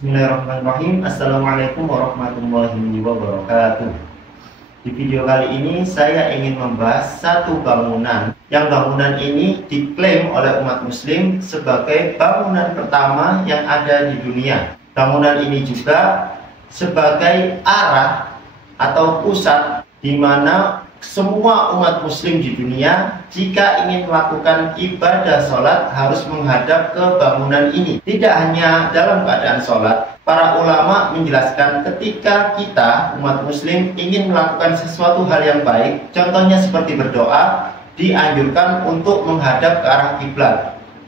Bismillahirrahmanirrahim. Assalamualaikum warahmatullahi wabarakatuh. Di video kali ini saya ingin membahas satu bangunan yang bangunan ini diklaim oleh umat muslim sebagai bangunan pertama yang ada di dunia. Bangunan ini juga sebagai arah atau pusat di mana semua umat muslim di dunia jika ingin melakukan ibadah sholat harus menghadap ke bangunan ini. Tidak hanya dalam keadaan sholat, para ulama menjelaskan ketika kita umat muslim ingin melakukan sesuatu hal yang baik, contohnya seperti berdoa, dianjurkan untuk menghadap ke arah kiblat.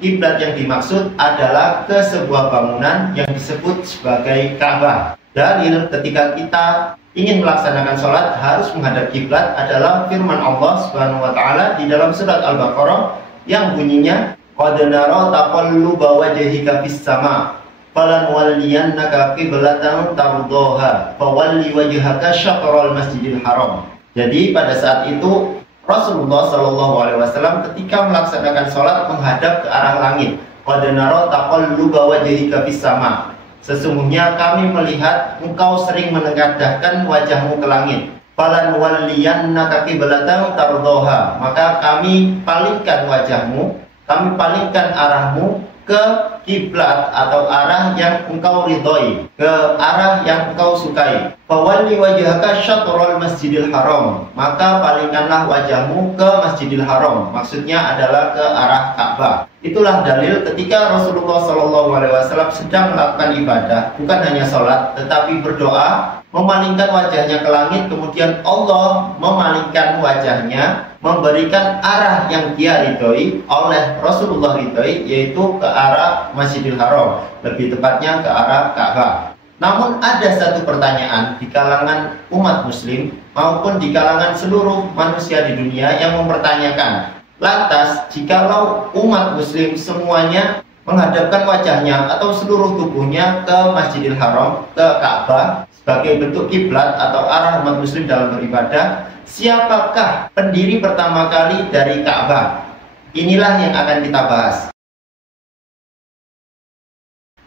Kiblat yang dimaksud adalah ke sebuah bangunan yang disebut sebagai Ka'bah. Dalil ketika kita ingin melaksanakan sholat harus menghadap kiblat adalah firman Allah Subhanahu wa taala di dalam surat Al-Baqarah yang bunyinya qad nara taqalluba wajhika fis sama falanwalliyannaka qiblatan tardaha fawalli wajhaka syatral masjidil haram. Jadi pada saat itu Rasulullah Shallallahu alaihi wasallam ketika melaksanakan sholat menghadap ke arah langit. Qad nara taqalluba wajhika fis sama. Sesungguhnya kami melihat engkau sering menengadahkan wajahmu ke langit. Falan walliyannaka qiblatan tardaha. Maka kami palingkan wajahmu, kami palingkan arahmu ke kiblat atau arah yang engkau ridhoi, ke arah yang engkau sukai. Fawalli wajhaka syatral masjidil haram. Maka palingkanlah wajahmu ke Masjidil Haram. Maksudnya adalah ke arah Ka'bah. Itulah dalil ketika Rasulullah SAW sedang melakukan ibadah, bukan hanya sholat, tetapi berdoa, memalingkan wajahnya ke langit, kemudian Allah memalingkan wajahnya, memberikan arah yang dia ridhoi oleh Rasulullah ridhoi, yaitu ke arah Masjidil Haram, lebih tepatnya ke arah Ka'bah. Namun ada satu pertanyaan di kalangan umat muslim maupun di kalangan seluruh manusia di dunia yang mempertanyakan, lantas jikalau umat muslim semuanya menghadapkan wajahnya atau seluruh tubuhnya ke Masjidil Haram, ke Ka'bah sebagai bentuk kiblat atau arah umat muslim dalam beribadah, siapakah pendiri pertama kali dari Ka'bah? Inilah yang akan kita bahas.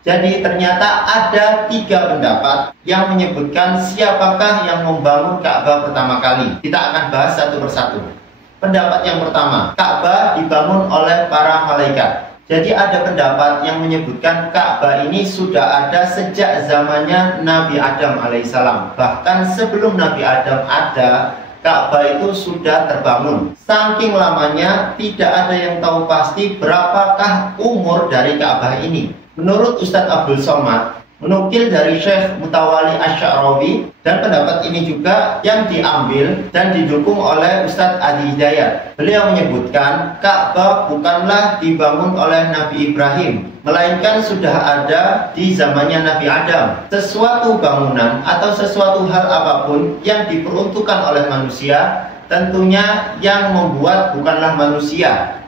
Jadi ternyata ada 3 pendapat yang menyebutkan siapakah yang membangun Ka'bah pertama kali. Kita akan bahas satu persatu. Pendapat yang pertama, Ka'bah dibangun oleh para malaikat. Jadi ada pendapat yang menyebutkan Ka'bah ini sudah ada sejak zamannya Nabi Adam alaihissalam. Bahkan sebelum Nabi Adam ada, Ka'bah itu sudah terbangun. Saking lamanya tidak ada yang tahu pasti berapakah umur dari Ka'bah ini. Menurut Ustadz Abdul Somad, menukil dari Syekh Mutawali Asy-Sya'rawi, dan pendapat ini juga yang diambil dan didukung oleh Ustadz Adi Hidayat. Beliau menyebutkan Ka'bah bukanlah dibangun oleh Nabi Ibrahim, melainkan sudah ada di zamannya Nabi Adam. Sesuatu bangunan atau sesuatu hal apapun yang diperuntukkan oleh manusia, tentunya yang membuat bukanlah manusia.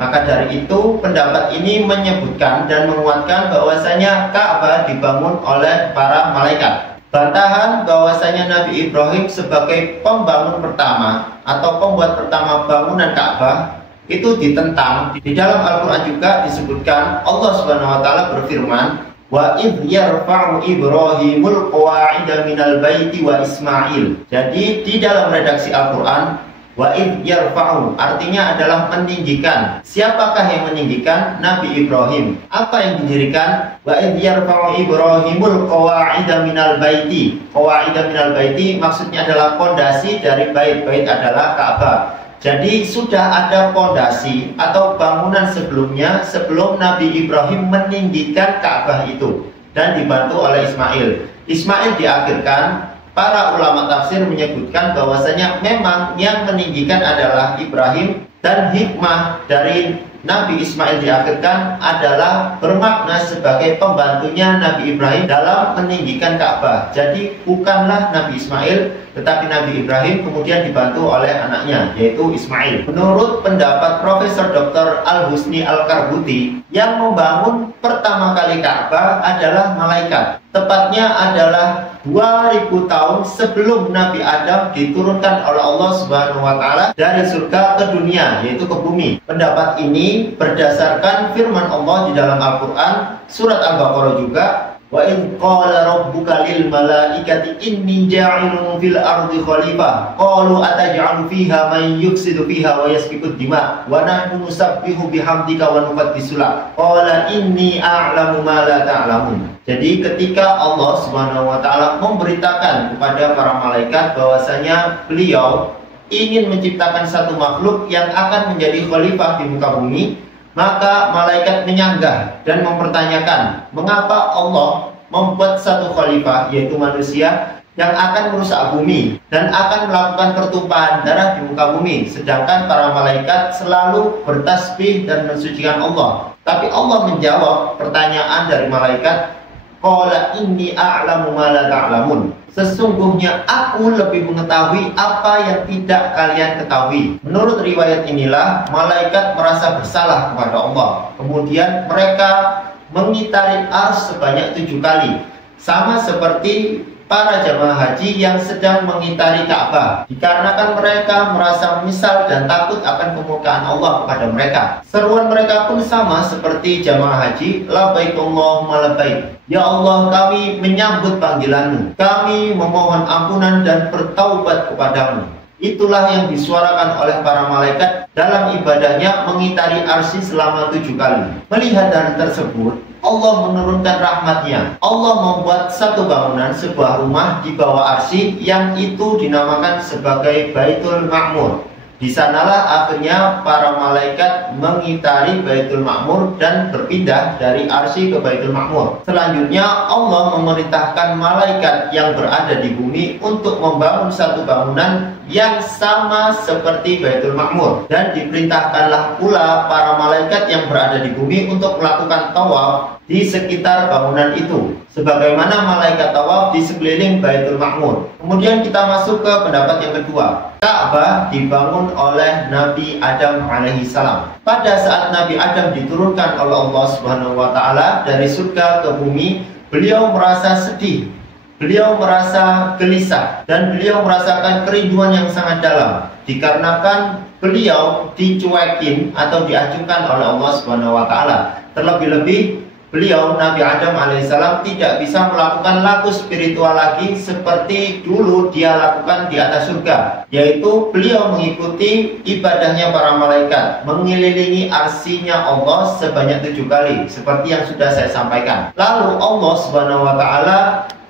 Maka dari itu pendapat ini menyebutkan dan menguatkan bahwasanya Ka'bah dibangun oleh para malaikat. Bantahan bahwasanya Nabi Ibrahim sebagai pembangun pertama atau pembuat pertama bangunan Ka'bah itu ditentang. Di dalam Al-Quran juga disebutkan Allah Subhanahu wa taala berfirman, wa idh yarfa'u Ibrahimul qawa'ida minal baiti wa Ismail. Jadi di dalam redaksi Al-Quran, wa idh yarfa'u artinya adalah meninggikan. Siapakah yang meninggikan? Nabi Ibrahim. Apa yang didirikan? Wa idh yarfa'u Ibrahimul qawa'ida minal baiti. Qawa'ida minal baiti maksudnya adalah pondasi dari bait. Bait adalah Ka'bah. Jadi sudah ada pondasi atau bangunan sebelumnya sebelum Nabi Ibrahim meninggikan Ka'bah itu dan dibantu oleh Ismail. Ismail diakhirkan. Para ulama tafsir menyebutkan bahwasanya memang yang meninggikan adalah Ibrahim, dan hikmah dari Nabi Ismail diakhirkan adalah bermakna sebagai pembantunya Nabi Ibrahim dalam meninggikan Ka'bah. Jadi bukanlah Nabi Ismail, tetapi Nabi Ibrahim kemudian dibantu oleh anaknya, yaitu Ismail. Menurut pendapat Profesor Dr. Al-Husni Al-Karbuti, yang membangun pertama kali Ka'bah adalah malaikat. Tepatnya adalah 2000 tahun sebelum Nabi Adam diturunkan oleh Allah Subhanahu wa taala dari surga ke dunia, yaitu ke bumi. Pendapat ini berdasarkan firman Allah di dalam Al-Quran, surat Al-Baqarah juga, Wa in qala rabbuka lil malaikati inni ja'ilun fil ardi khalifah qalu ataj'alu fiha man yufsidu fiha wa yasfiku dima wa nahnu nusabbihu bihamdika wa nuqaddisu lak qala inni a'lamu ma la ta'lamun. Jadi ketika Allah Subhanahu wa taala memberitakan kepada para malaikat bahwasanya beliau ingin menciptakan satu makhluk yang akan menjadi khalifah di muka bumi, maka malaikat menyanggah dan mempertanyakan mengapa Allah membuat satu khalifah, yaitu manusia, yang akan merusak bumi dan akan melakukan pertumpahan darah di muka bumi, sedangkan para malaikat selalu bertasbih dan mensucikan Allah. Tapi Allah menjawab pertanyaan dari malaikat, qala inni a'lamu ma la ta'lamun. Sesungguhnya aku lebih mengetahui apa yang tidak kalian ketahui. Menurut riwayat inilah malaikat merasa bersalah kepada Allah. Kemudian mereka mengitari ars sebanyak 7 kali, sama seperti para jamaah haji yang sedang mengitari Ka'bah, dikarenakan mereka merasa menyesal dan takut akan kemurkaan Allah kepada mereka. Seruan mereka pun sama seperti jamaah haji, labbaik Allahumma labbaik. Ya Allah, kami menyambut panggilanmu, kami memohon ampunan dan bertaubat kepadamu. Itulah yang disuarakan oleh para malaikat dalam ibadahnya mengitari arsy selama 7 kali. Melihat hal tersebut, Allah menurunkan rahmatnya. Allah membuat satu bangunan, sebuah rumah di bawah arsy yang itu dinamakan sebagai Baitul Ma'mur. Di sanalah akhirnya para malaikat mengitari Baitul Ma'mur dan berpindah dari arsy ke Baitul Ma'mur. Selanjutnya Allah memerintahkan malaikat yang berada di bumi untuk membangun satu bangunan yang sama seperti Baitul Ma'mur, dan diperintahkanlah pula para malaikat yang berada di bumi untuk melakukan tawaf di sekitar bangunan itu, sebagaimana malaikat tawaf di sekeliling Baitul Ma'mur. Kemudian kita masuk ke pendapat yang kedua. Ka'bah dibangun oleh Nabi Adam alaihissalam. Pada saat Nabi Adam diturunkan oleh Allah Subhanahu wa taala dari surga ke bumi, beliau merasa sedih, beliau merasa gelisah, dan beliau merasakan kerinduan yang sangat dalam dikarenakan beliau dicuekin atau diacukan oleh Allah Subhanahu wa taala. Terlebih-lebih beliau, Nabi Adam alaihissalam, tidak bisa melakukan laku spiritual lagi seperti dulu dia lakukan di atas surga, yaitu beliau mengikuti ibadahnya para malaikat, mengelilingi arsinya Allah sebanyak 7 kali, seperti yang sudah saya sampaikan. Lalu Allah Subhanahu wa taala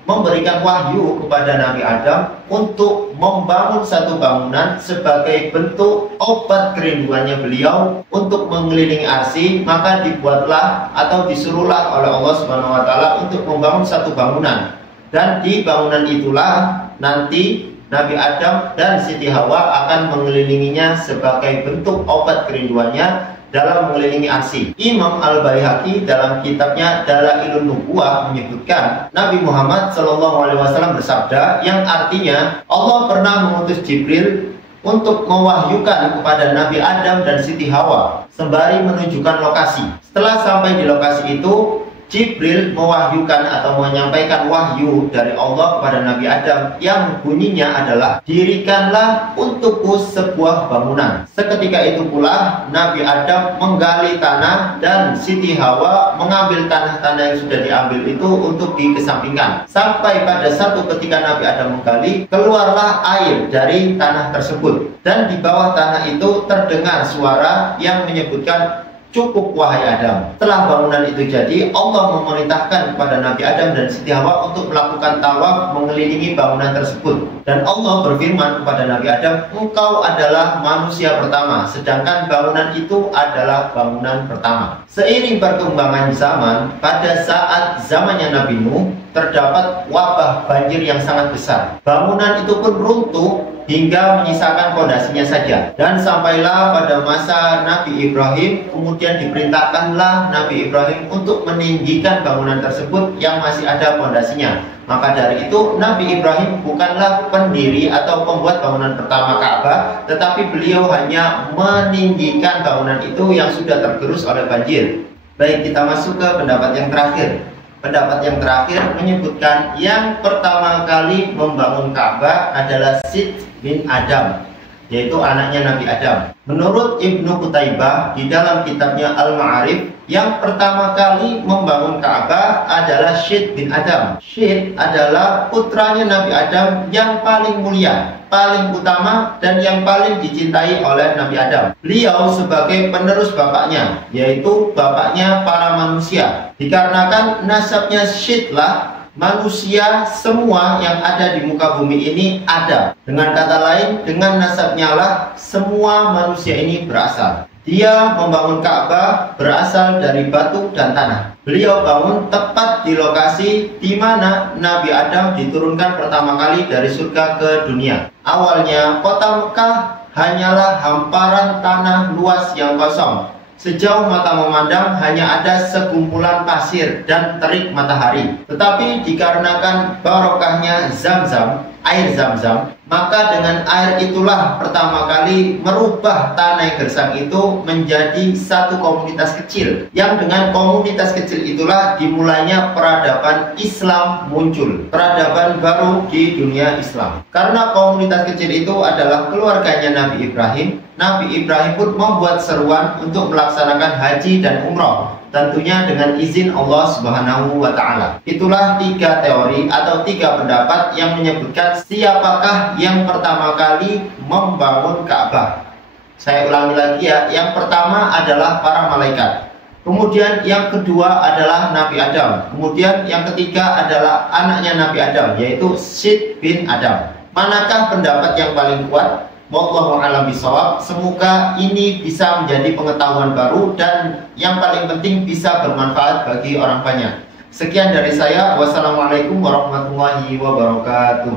memberikan wahyu kepada Nabi Adam untuk membangun satu bangunan sebagai bentuk obat kerinduannya beliau untuk mengelilingi arsy. Maka dibuatlah atau disuruhlah oleh Allah Subhanahu wa taala untuk membangun satu bangunan, dan di bangunan itulah nanti Nabi Adam dan Siti Hawa akan mengelilinginya sebagai bentuk obat kerinduannya dalam mengelilingi arsy. Imam Al-Baihaqi dalam kitabnya Dalailun Nubuwah menyebutkan Nabi Muhammad SAW bersabda, yang artinya Allah pernah mengutus Jibril untuk mewahyukan kepada Nabi Adam dan Siti Hawa sembari menunjukkan lokasi. Setelah sampai di lokasi itu, Jibril mewahyukan atau menyampaikan wahyu dari Allah kepada Nabi Adam yang bunyinya adalah, dirikanlah untukku sebuah bangunan. Seketika itu pula Nabi Adam menggali tanah dan Siti Hawa mengambil tanah-tanah yang sudah diambil itu untuk dikesampingkan. Sampai pada satu ketika Nabi Adam menggali, keluarlah air dari tanah tersebut, dan di bawah tanah itu terdengar suara yang menyebutkan, cukup wahai Adam. Setelah bangunan itu jadi, Allah memerintahkan kepada Nabi Adam dan Siti Hawa untuk melakukan tawaf mengelilingi bangunan tersebut. Dan Allah berfirman kepada Nabi Adam, engkau adalah manusia pertama, sedangkan bangunan itu adalah bangunan pertama. Seiring perkembangan zaman, pada saat zamannya Nabi Nuh, terdapat wabah banjir yang sangat besar. Bangunan itu pun runtuh hingga menyisakan pondasinya saja. Dan sampailah pada masa Nabi Ibrahim, kemudian diperintahkanlah Nabi Ibrahim untuk meninggikan bangunan tersebut yang masih ada pondasinya. Maka dari itu Nabi Ibrahim bukanlah pendiri atau pembuat bangunan pertama Ka'bah, tetapi beliau hanya meninggikan bangunan itu yang sudah tergerus oleh banjir. Baik, kita masuk ke pendapat yang terakhir. Pendapat yang terakhir menyebutkan yang pertama kali membangun Ka'bah adalah Syd bin Adam. yaitu anaknya Nabi Adam. Menurut Ibnu Qutaibah di dalam kitabnya Al-Ma'arif, yang pertama kali membangun Ka'bah adalah Syed bin Adam. Syed adalah putranya Nabi Adam yang paling mulia, paling utama, dan yang paling dicintai oleh Nabi Adam. Beliau sebagai penerus bapaknya, yaitu bapaknya para manusia. Dikarenakan nasabnya Syed lah manusia semua yang ada di muka bumi ini ada. Dengan kata lain, dengan nasabnya lah semua manusia ini berasal. Dia membangun Ka'bah berasal dari batu dan tanah. Beliau bangun tepat di lokasi di mana Nabi Adam diturunkan pertama kali dari surga ke dunia. Awalnya kota Mekah hanyalah hamparan tanah luas yang kosong. Sejauh mata memandang hanya ada segumpulan pasir dan terik matahari. Tetapi dikarenakan barokahnya Zam-Zam, air Zam-Zam, maka dengan air itulah pertama kali merubah tanah yang gersang itu menjadi satu komunitas kecil. Yang dengan komunitas kecil itulah dimulainya peradaban Islam muncul. Peradaban baru di dunia Islam. Karena komunitas kecil itu adalah keluarganya Nabi Ibrahim. Nabi Ibrahim pun membuat seruan untuk melaksanakan haji dan umroh, tentunya dengan izin Allah Subhanahu wa Ta'ala. Itulah 3 teori atau 3 pendapat yang menyebutkan siapakah yang pertama kali membangun Ka'bah. Saya ulangi lagi ya, yang pertama adalah para malaikat. Kemudian yang kedua adalah Nabi Adam. Kemudian yang ketiga adalah anaknya Nabi Adam, yaitu Syed bin Adam. Manakah pendapat yang paling kuat? Wallahu a'lam bishawab. Semoga ini bisa menjadi pengetahuan baru dan yang paling penting bisa bermanfaat bagi orang banyak. Sekian dari saya. Wassalamualaikum warahmatullahi wabarakatuh.